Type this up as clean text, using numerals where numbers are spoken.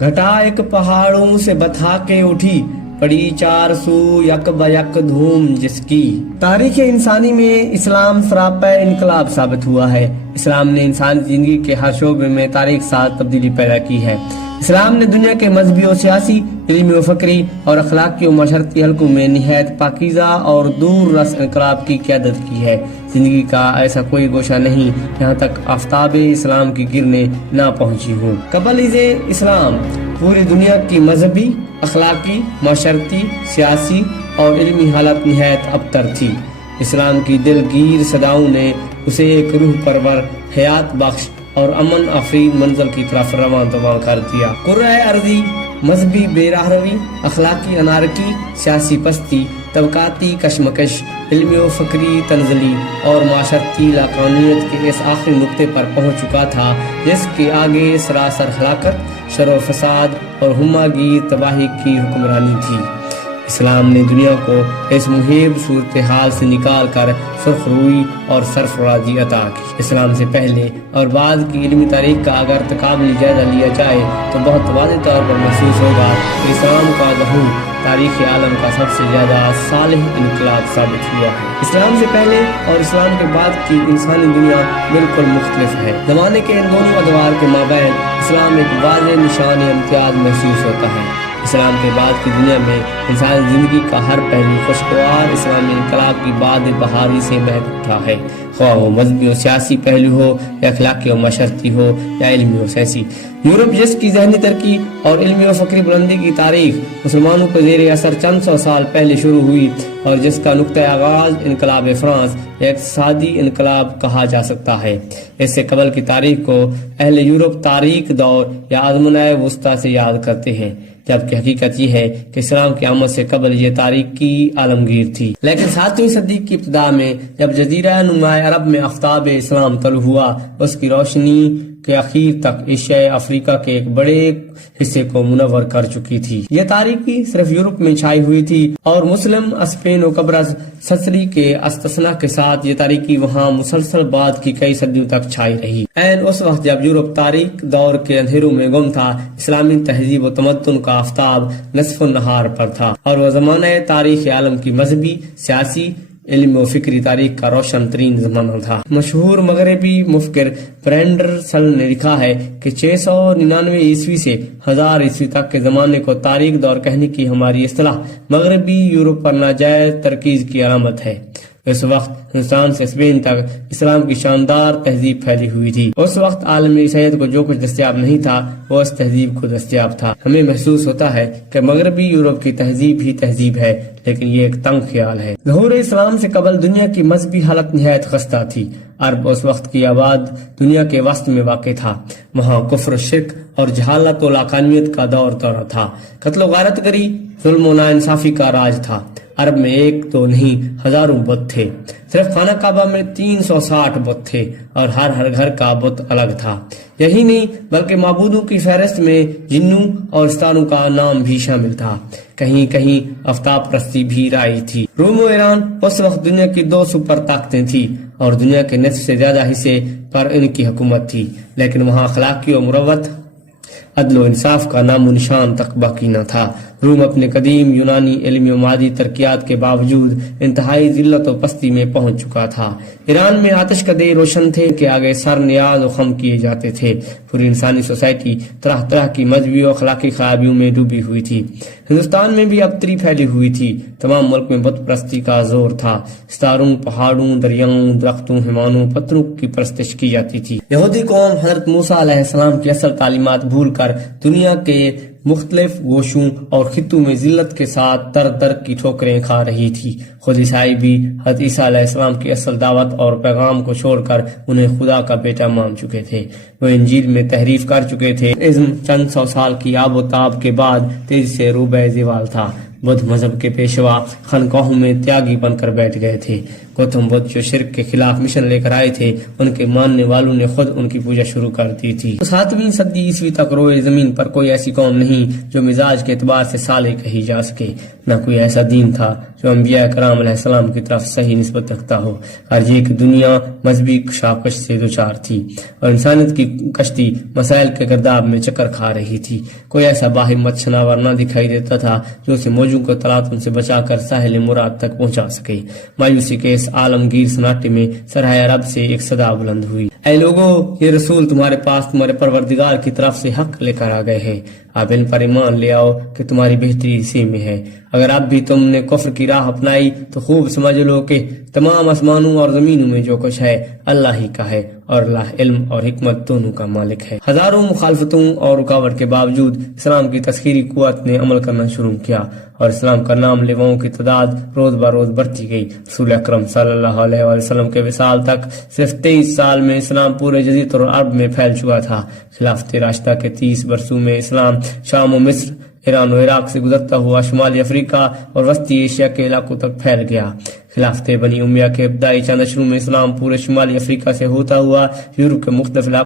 घटा एक पहाड़ों से बथा के उठी, पड़ी चार सू यक बयक धूम जिसकी। तारीख इंसानी में इस्लाम सरापा इनकलाब साबित हुआ है। इस्लाम ने इंसानी जिंदगी के हर शोबे में तारीख साथ तब्दीली पैदा की है। इस्लाम ने दुनिया के मजहबी और सियासी, इल्मी और फकरी और अखलाकी और माशरती हलकों में निहायत पाकीज़ा और दूर रस इनकलाब की क़यादत की है। जिंदगी का ऐसा कोई गोशा नहीं यहाँ तक आफताब इस्लाम की गिरने ना पहुंची हो। कबल-ए इस्लाम पूरी दुनिया की मजहबी, अखलाकी, माशरती, सियासी और इल्मी हालत निहायत अबतर थी। इस्लाम की दिलगीर सदाओं ने उसे एक रूह परवर, हयात बख्श और अमन आफरीन मंजिल की तरफ रवां दवां कर दिया। कुर्रा अर्जी मजहबी बेराहरवी, अखलाकी अनारकी, सियासी पस्ती, तबकाती कशमकश, इल्मी व फकरी तंजली और माशरती लाकानूनियत के इस आखिरी नुक्ते पर पहुंच चुका था जिसके आगे सरासर हलाकत, शर व फसाद और हुमागीर तबाही की हुक्मरानी थी। इस्लाम ने दुनिया को इस मुहिब सूरत हाल से निकाल कर सुरखरुई और सरफराजी अता की। इस्लाम से पहले और बाद की इल्मी तारीख का अगर तकाबली जायजा लिया जाए तो बहुत वाज़ेह तौर पर महसूस होगा कि इस्लाम का ज़हूर तारीख़ आलम का सबसे ज़्यादा सालिह इनकलाब साबित हुआ है। इस्लाम से पहले और इस्लाम के बाद की इंसानी दुनिया बिल्कुल मुख्तलिफ है। ज़माने के इन दोनों अदवार के माबैन इस्लाम एक वाज़ेह निशान इम्तियाज़ महसूस होता है। इस्लाम के बाद की दुनिया में इंसानी जिंदगी का हर पहलू खुशगवार इस्लामी इनकलाब की बाद बहारी से महक उठा है, ख्वाह वो मजहबी और सियासी पहलू हो या अखलाकी और माशरती हो या इल्मी और सियासी। यूरोप जिसकी ज़हनी तरक्की और इल्मी और फकरी बुलंदी की तारीख मुसलमानों के ज़ेरे असर चंद सौ साल पहले शुरू हुई और जिसका नुक्ता आगाज इनकलाब फ्रांस या इक़्तिसादी इनकलाब कहा जा सकता है। इससे कबल की तारीख को अहले यूरोप तारीख दौर या आज़मुनाए वुस्ता से याद करते हैं, जबकि हकीकत ये है कि इस्लाम की आमद से कबल ये तारीख की आलमगीर थी। लेकिन 7वीं सदी की इब्तिदा में जब जजीरा नुमाए अरब में आफ्ताब इस्लाम तलू हुआ, उसकी रोशनी के आखिर तक एशिया अफ्रीका के एक बड़े हिस्से को मुनव्वर कर चुकी थी। यह तारीखी सिर्फ यूरोप में छाई हुई थी और मुस्लिम, स्पेन और कब्रस ससरी के अस्तस्ना के साथ ये तारीखी वहाँ मुसलसल बाद की कई सदियों तक छाई रही। ऐन उस वक्त जब यूरोप तारीख दौर के अंधेरों में गुम था, इस्लामी तहजीब व तमद्दुन का आफ्ताब नस्फ़ नहार पर था और वह ज़माना तारीख़ आलम की मजहबी, सियासी, इल्मी व फिक्री तारीख का रोशन तरीन ज़माना था। मशहूर मगरबी मुफ़क्किर ब्रेंडरसन ने लिखा है कि 699 ईस्वी से 1000 ईस्वी तक के ज़माने को तारीख दौर कहने की हमारी इस्तिलाह मगरबी यूरोप पर नाजायज़ तरकीज़ की अलामत है। इस वक्त हिंदुस्तान से स्पेन तक इस्लाम की शानदार तहजीब फैली हुई थी। उस वक्त आलमी ईसाईयत को जो कुछ दस्तयाब नहीं था वो इस तहजीब को दस्तयाब था। हमें महसूस होता है कि मगरबी यूरोप की तहजीब ही तहजीब है, लेकिन ये एक तंग ख्याल है। ज़हूर इस्लाम से कबल दुनिया की मजहबी हालत निहायत खस्ता थी। अरब उस वक्त की आबाद दुनिया के वस्त में वाक़ था। वहाँ कुफ्र, शिर्क और जहालत और लाकानियत का दौर दौरा था। कत्ल गारतगरी, जुल्म और नाइंसाफी का राज था। अरब में एक दो नहीं हजारों बुत थे। सिर्फ खाना काबा में 360 बुत थे और हर घर का बुत अलग था। यही नहीं बल्कि माबूदों की फहरिस्त में जिन्नों और स्तारों का नाम भी शामिल था। कहीं कहीं आफ्ताब परस्ती भी राई थी। रोम और ईरान उस वक्त दुनिया की 2 सुपर ताकतें थी और दुनिया के निस्फ से ज्यादा हिस्से पर इनकी हुकूमत थी, लेकिन वहाँ अखलाकी और मुरव्वत, अदल व इंसाफ का नामो निशान तक बाकी न था। रूम अपने कदीम यूनानी इल्मी व मादी तरक्यात के बावजूद इंतहाई जिल्लत व पस्ती में पहुंच चुका था। ईरान में आतिश कदे रोशन थे के आगे सर नियाज व खम किए जाते थे। पूरी इंसानी सोसाइटी तरह तरह की मजहबी और अखलाकी खराबियों में डूबी हुई थी। हिंदुस्तान में भी अबतरी फैली हुई थी। तमाम मुल्क में बुत परस्ती का जोर था। सितारों, पहाड़ों, दरियाओं, दरख्तों, हिमानों, पत्थरों की परस्तिश की जाती थी। यहूदी कौम हजरत मूसा अलैहिस्सलाम की असल तालीमात भूल कर दुनिया के मुख्तलिफ गोशों और खित्तों में जिल्लत के साथ तर तर की ठोकरें खा रही थी। खुद ईसाई भी हज़रत ईसा अलैहिस्सलाम की असल दावत और पैगाम को छोड़कर उन्हें खुदा का बेटा मान चुके थे। वो इंजील में तहरीफ कर चुके थे। इज़्म चंद सौ साल की आबोताब के बाद तेजी से रूबे ज़वाल था। बुद्ध मजहब के पेशवा खानकाहों में त्यागी बनकर बैठ गए थे। گوتم بدھ جو شرک کے خلاف مشن لے کر آئے تھے، ان کے ماننے والوں نے خود ان کی پوجا شروع کر دی تھی۔ 7ویں صدی عیسوی تک روئے زمین پر کوئی ایسی قوم نہیں جو مزاج کے اعتبار سے صالح کہی جا سکے، نہ کوئی ایسا دین تھا جو انبیاء کرام علیہ السلام کی طرف صحیح نسبت رکھتا ہو۔ ہر ایک دنیا مذہبی کشاکش سے دوچار تھی اور انسانیت کی کشتی مسائل کے گرداب میں چکر کھا رہی تھی۔ کوئی ایسا باہمت شناور نہ دکھائی دیتا تھا جو اسے موجوں کو تلاطم سے بچا کر ساحل مراد تک پہنچا سکے۔ مایوسی کے اس عالمگیر سناٹے میں سرائے عرب سے ایک صدا بلند ہوئی، اے لوگو، یہ رسول تمہارے پاس تمہارے پروردگار کی طرف سے حق لے کر آ گئے ہیں، آپ ان پر ایمان لے آؤ کہ تمہاری بہتری اسی میں ہے۔ اگر اب بھی تم نے کفر کی راہ اپنائی تو خوب سمجھ لو کہ تمام آسمانوں اور زمینوں میں جو کچھ ہے اللہ ہی کا ہے، اور اللہ علم اور حکمت دونوں کا مالک ہے۔ ہزاروں مخالفتوں اور رکاوٹ کے باوجود اسلام کی تسخیری قوت نے عمل کرنا شروع کیا اور اسلام کا نام لیواؤں کی تعداد روز بروز بڑھتی گئی۔ رسول اکرم صلی اللہ علیہ وسلم کے وصال تک صرف 23 سال میں اسلام پورے جزیرۃ العرب میں پھیل چکا تھا۔ خلافت راشدہ کے 30 برسوں میں اسلام شام و مصر، ایران و عراق سے گزرتا ہوا شمالی افریقہ اور وسطی ایشیا کے علاقوں تک پھیل گیا۔ خلافت بنی امیہ کے ابتدائی چند اشروں میں اسلام پورے شمالی افریقہ سے ہوتا ہوا یورپ کے مختلف علاقوں